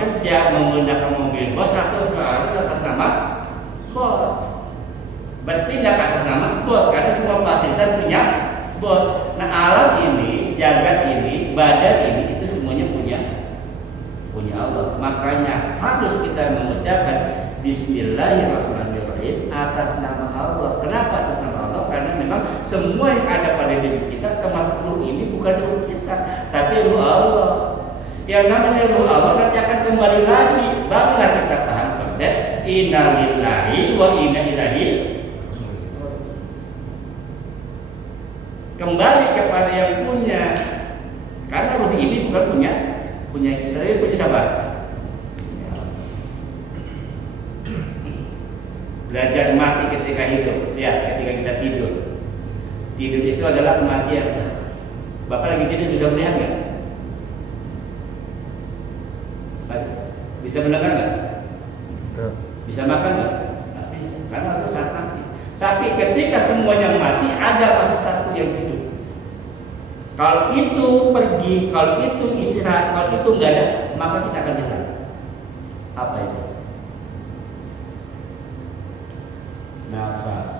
bekerja menggunakan mobil bos atau harus atas nama bos, bertindak atas nama bos karena semua fasilitas punya bos. Nah alam ini, jagat ini, badan ini itu semuanya punya Allah. Makanya harus kita mengucapkan Bismillahirrahmanirrahim atas nama Allah. Kenapa atas nama Allah? Karena memang semua yang ada pada diri kita termasuk ruh ini bukan ruh kita, tapi ruh Allah. Yang namanya ruh Allah nanti akan kembali lagi. Barulah kita paham konsep inna lillahi wa inna ilaihi. Kembali kepada yang punya. Karena ruh ini bukan punya kita, tapi punya siapa? Belajar mati ketika hidup, ya ketika kita tidur. Tidur itu adalah kematian. Bapak lagi tidur bisa melihat nggak? Bisa mendengar nggak? Bisa makan nggak? Nggak bisa, karena itu saat mati. Tapi ketika semuanya mati, ada masa satu yang hidup. Kalau itu pergi, kalau itu istirahat, kalau itu nggak ada, maka kita akan hilang. Apa itu? Nafas.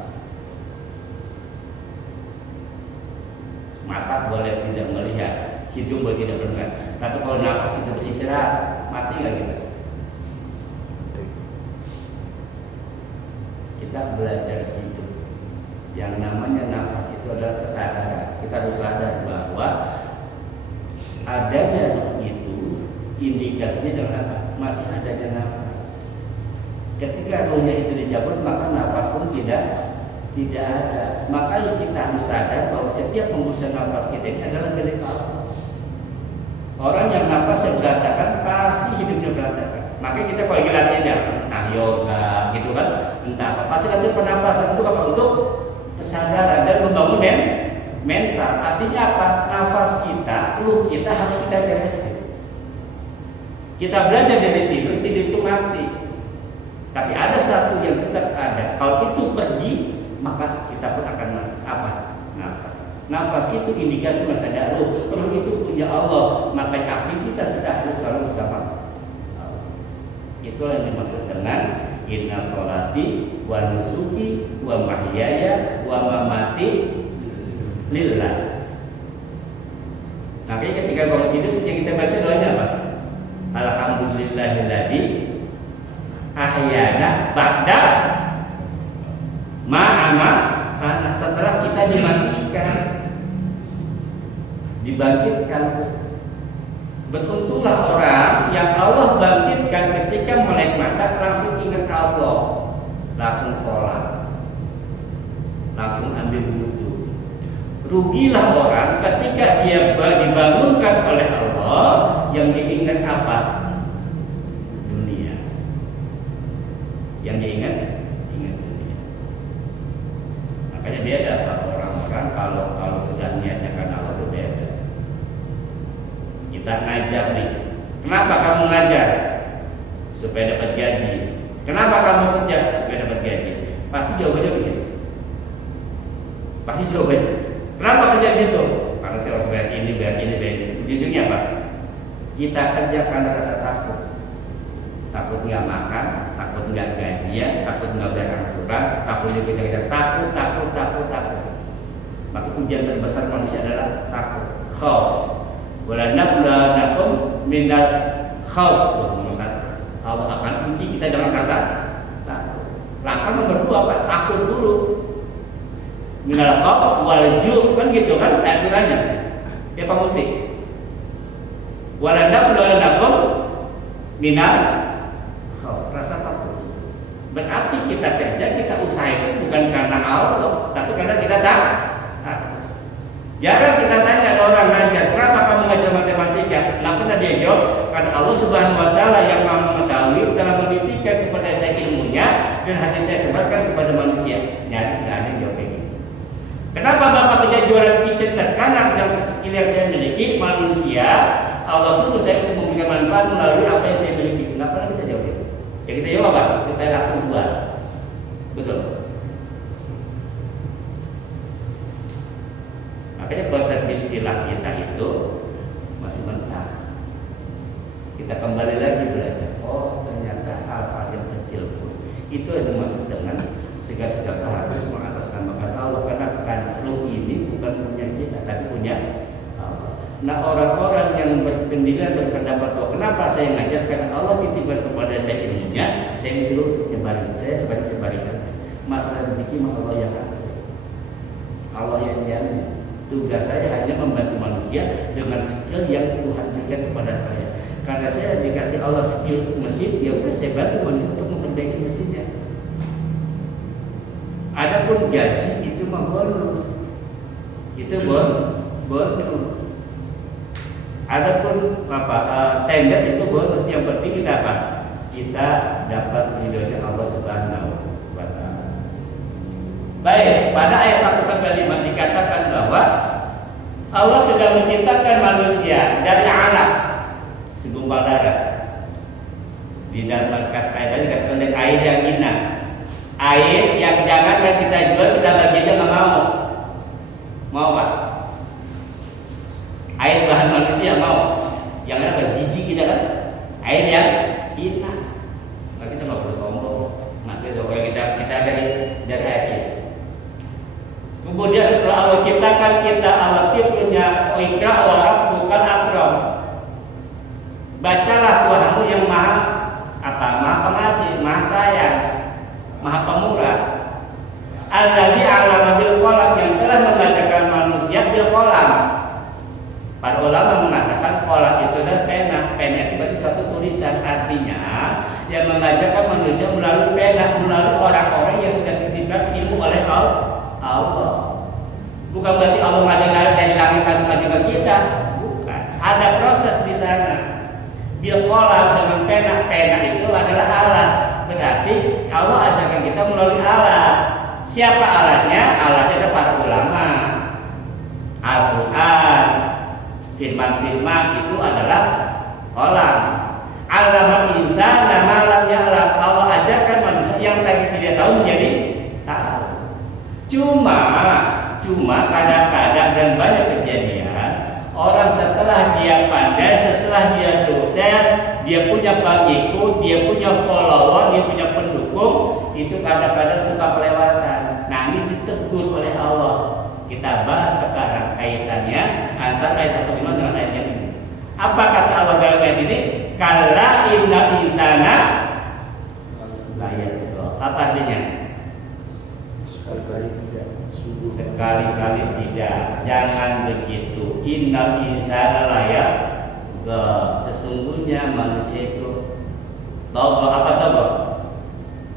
Mata boleh tidak melihat, hidung boleh tidak mendengar. Tapi kalau nafas kita beristirahat, mati nggak kita? Kita belajar hidup. Yang namanya nafas itu adalah kesadaran. Kita harus sadar bahwa adanya itu indikasinya dengan apa? Masih adanya nafas. Ketika ruhnya itu dicabut, maka nafas pun tidak ada. Makanya kita harus sadar bahwa setiap hembusan nafas kita ini adalah milik Allah. Orang yang nafasnya berantakan pasti hidupnya berantakan. Makanya kita kalau lagi latihan entah yoga gitu kan, entah apa, pasti latihan pernapasan untuk apa? Untuk kesadaran dan membangun mental. Artinya apa? Nafas kita, ruh kita harus kita beresin. Kita belajar dari tidur itu mati. Tapi ada satu yang tetap ada. Kalau itu pergi, maka kita pun akan apa? Nafas. Nafas itu indikasi masa ada ruh. Ruh itu punya Allah. Makanya aktivitas kita harus selalu bersama Allah. Itulah yang dimaksud dengan inna sholati wa nusuki wa mahyaya wa mamati lillah. Makanya ketika bangun tidur yang kita baca doanya apa? Alhamdulillahilladzi ahyana ba'da ma'ama setelah kita dimatikan, dibangkitkan. Beruntunglah orang yang Allah bangkitkan ketika melek mata langsung ingat Allah, langsung sholat, langsung ambil wudu. Rugilah orang ketika dia dibangunkan oleh Allah yang diingat apa? Dunia. Yang diingat dunia. Makanya beda Pak, orang-orang kalau sudah niatnya karena Allah itu beda. Kita ngajar nih. Kenapa kamu ngajar? Supaya dapat gaji. Kenapa kamu kerja? Supaya dapat gaji. Pasti jawabannya begitu. Pasti jawabannya. Kenapa kerja di situ? Karena saya harus bayar ini. Ujung-ujungnya apa? Kita kerja karena rasa takut. Takut nggak makan, takut nggak gajian, takut nggak bayar angsuran, takut dikejar-kejar, takut. Maka ujian terbesar manusia adalah takut. Khauf. Wala nabluwannakum minal khauf. Allah akan uji kita dengan rasa takut. Langkah nomor 2 apa? Takut dulu. Minal khauf wal ju' kan gitu kan aturannya. Ya Pak Mufti. Wala nabluwannakum minal khauf. Rasa takut. Berarti kita kerja, kita usaha itu bukan karena Allah, tapi karena kita takut. Jarang kita tanya ada orang ngajar, kenapa kamu ngajar matematika? Nggak pernah dia jawab, karena Allah Subhanahu Wa Taala yang Maha Mengetahui telah menitipkan kepada saya ilmunya dan hati saya sebarkan kepada manusia. Nyaris sudah ada yang jawab ini. Kenapa Bapak kerja jualan kitchen set? Karena dengan skill yang saya miliki manusia, Allah suruh saya untuk memberikan manfaat melalui apa yang saya miliki. Nggak pernah kita jawab itu. Ya kita jawab apa? Supaya laku jual. Betul. Makanya konsep istilah kita itu masih mentah. Kita kembali lagi belajar. Itu yang dimaksud dengan segala-segala harus mengatasnamakan Allah, karena ruh ini bukan punya kita tapi punya Allah. Nah, orang-orang yang berpendirian berpendapat bahwa kenapa saya ngajar, karena Allah titipkan kepada saya ilmunya, saya disuruh untuk nyebarin, saya sebarin-sebarin. Masalah rezeki mah Allah yang atur, Allah yang jamin. Tugas saya hanya membantu manusia dengan skill yang Tuhan berikan kepada saya. Karena saya dikasih Allah skill mesin, ya udah saya bantu manusia untuk memperbaiki mesinnya. Adapun gaji itu mah bonus, itu bonus. Adapun tender itu bonus. Yang penting kita apa? Kita dapat ridhonya Allah Subhanahu wa Ta'ala. Baik, pada ayat 1-5 dikatakan bahwa Allah sudah menciptakan manusia dari anak segumpal darah. Di dalam kata tadi dikatakan air yang hina, air yang jangankan kita jual, kita bagi aja nggak mau Pak? Air bahan manusia mau, yang ada apa? Jijik kita kan? Air yang hina. Nah, kita nggak perlu sombong. Nanti coba kita dari ayat ini. Kemudian setelah Allah ciptakan kita, Allah punya ikra wa rabbukal akram. Bacalah Tuhanmu yang maha pengasih, maha sayang, maha pemurah. Alladzi 'allama bil qalam, yang telah mengajarkan manusia bil qalam. Para ulama mengatakan qalam itu adalah pena. Pena itu berarti satu tulisan, artinya yang mengajarkan manusia melalui pena, melalui orang-orang yang sudah dititipkan ilmu oleh Allah. Bukan berarti Allah mengajarkan dari langit langsung mengajarkan kita, bukan. Ada proses di sana. Bil qalam, dengan pena itu adalah alat. Berarti Allah ajarkan kita melalui alat. Siapa alatnya? Alatnya ada para ulama. Al-Quran, firman-firman itu adalah qalam. Allamal insana ma lam ya'lam. Allah ajarkan manusia yang tadi tidak tahu menjadi tahu. Cuma kadang-kadang dan banyak kejadian orang setelah dia pandai, setelah dia sukses, dia punya pengikut, dia punya follower, dia punya pendukung, itu kadang-kadang suka kelewatan. Nah, ini ditegur oleh Allah. Kita bahas sekarang kaitannya antara ayat 1-5 dengan ayat yang ini. Apa kata Allah dalam ayat ini? Kalla inna insana la yatgha. Apa artinya? Sekali-kali tidak. Jangan begitu. Innal insana la yatgha. Sesungguhnya manusia itu togo. Apa togo?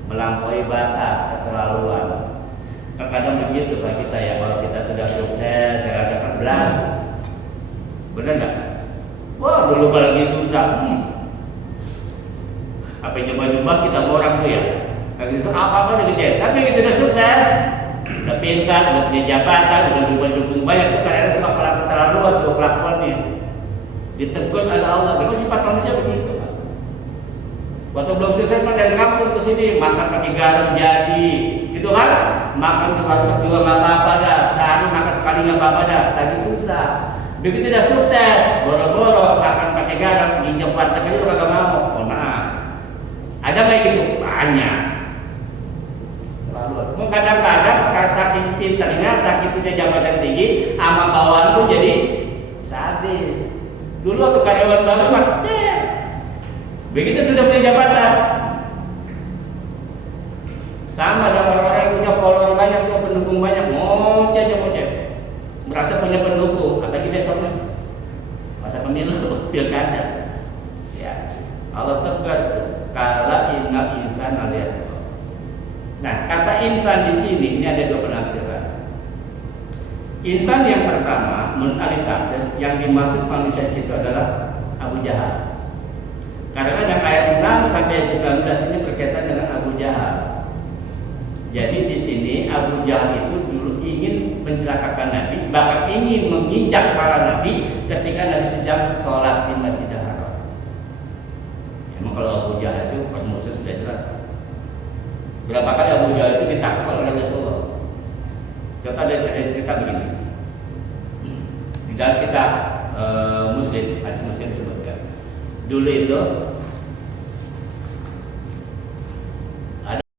Melampaui batas, keterlaluan. Kadang begitu Pak kita ya, kalau kita sudah sukses, ada belas, benar nggak? Wah, dulu lagi susah. Apa jubah-jubah kita orang tuh ya, lagi susah apa dikerjain. Tapi kita udah sukses, udah pintar, udah punya jabatan, udah dukung banyak, bukan ada suka keterlaluan tuh kelakuannya. Ditegur oleh Allah. Memang sifat manusia begitu. Waktu belum sukses mah dari kampung ke sini makan pakai garam jadi, gitu kan? Makan di warteg juga nggak apa-apa dah, sehari makan sekali nggak apa-apa dah, lagi susah. Begitu udah sukses, boro-boro makan pakai garam, nginjek warteg itu nggak mau. Mohon maaf. Ada nggak gitu? Banyak. Lalu, kadang-kadang saking pinternya, saking punya jabatan tinggi, sama bawahan pun jadi sadis. Dulu waktu karyawan baru mah, begitu sudah punya jabatan, sama dengan orang-orang yang punya follower banyak tuh, pendukung banyak, ngoceh, merasa punya pendukung, apalagi besoknya masa pemilu, pilkada, ya Allah tegar kala inna insana la yatgha. Nah, kata insan di sini ini ada dua penafsiran. Insan yang pertama menurut ahli tafsir yang dimaksud manusia itu adalah Abu Jahal. Karena ada ayat 6 sampai 19 ini berkaitan dengan Abu Jahal. Jadi di sini Abu Jahal itu dulu ingin mencelakakan Nabi, bahkan ingin menginjak para Nabi ketika Nabi sedang sholat di Masjidil Haram. Emang kalau Abu Jahal itu permusuh sudah jelas. Berapa kali Abu Jahal itu ditakut oleh Rasulullah? Contoh ada cerita begini. Di dalam kitab Muslim, hadis Muslim disebutkan. Dulu itu